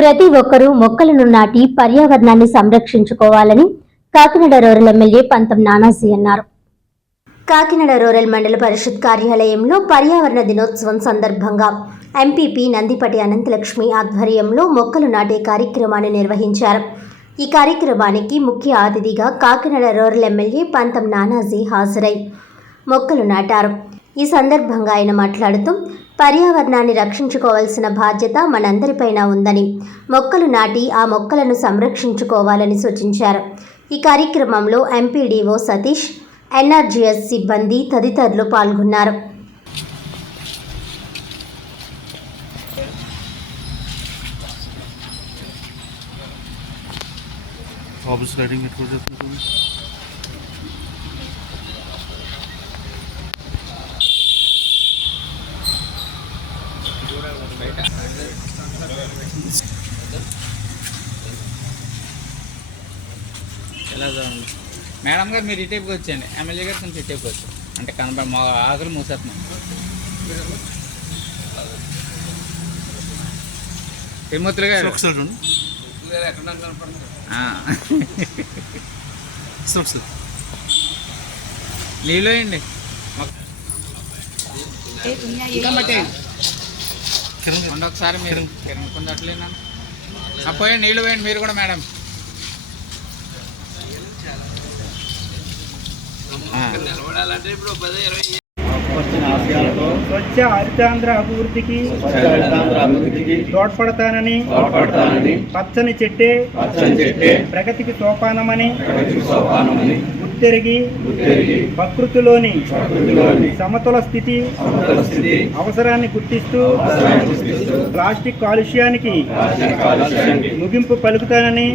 ప్రతి ఒక్కరూ మొక్కలను నాటి పర్యావరణాన్ని సంరక్షించుకోవాలని కాకినాడ రూరల్ ఎమ్మెల్యే పంతం నానాజీ అన్నారు. కాకినాడ రూరల్ మండల పరిషత్ కార్యాలయంలో పర్యావరణ దినోత్సవం సందర్భంగా ఎంపీపీ నందిపటి అనంతలక్ష్మి ఆధ్వర్యంలో మొక్కలు నాటే కార్యక్రమాన్ని నిర్వహించారు. ఈ కార్యక్రమానికి ముఖ్య అతిథిగా కాకినాడ రూరల్ ఎమ్మెల్యే పంతం నానాజీ హాజరై మొక్కలు నాటారు. ఈ సందర్భంగా ఆయన మాట్లాడుతూ పర్యావరణాన్ని రక్షించుకోవాల్సిన బాధ్యత మనందరిపైన ఉందని, మొక్కలు నాటి ఆ మొక్కలను సంరక్షించుకోవాలని సూచించారు. ఈ కార్యక్రమంలో ఎంపీడీఓ సతీష్, ఎన్ఆర్జీఎస్ సిబ్బంది తదితరులు పాల్గొన్నారు. మేడం గారు మీరు ఇటేపుకి వచ్చేయండి, ఎమ్మెల్యే గారు కొంచెం ఇటేపుకి వచ్చారు అంటే కనబడి మా ఆకులు మూసేస్తున్నాం. తిరుమతులు గారు నీళ్ళు వేయండి, ఒకసారి మీరు కిరణ్ అట్లేనా పోయండి, నీళ్ళు వేయండి మీరు కూడా మేడం. స్వచ్ఛ హరితాంధ్ర అభివృద్ధికి తోడ్పడతానని, పచ్చని చెట్టే ప్రగతికి సోపానమని గుర్తెరిగి ప్రకృతిలోని సమతుల స్థితి అవసరాన్ని గుర్తిస్తూ ప్లాస్టిక్ కాలుష్యానికి ముగింపు పలుకుతానని,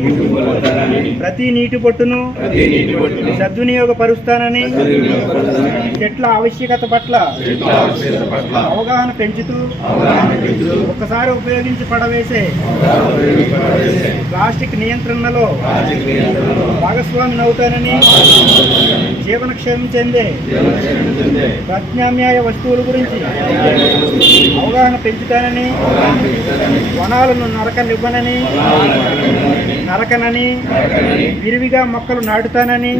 ప్రతి నీటి బొట్టును సద్వినియోగపరుస్తానని, చెట్ల ఆవశ్యకత పట్ల అవగాహన పెంచుతూ ఒకసారి ఉపయోగించి పడవేసే ప్లాస్టిక్ నియంత్రణలో భాగస్వామిని అవుతానని, జీవనక్షేమం చెందే ప్రత్యామ్నాయ వస్తువుల గురించి అవగాహన పెంచుతానని, వనాలను నరకనని విరివిగా మొక్కలు నాటుతానని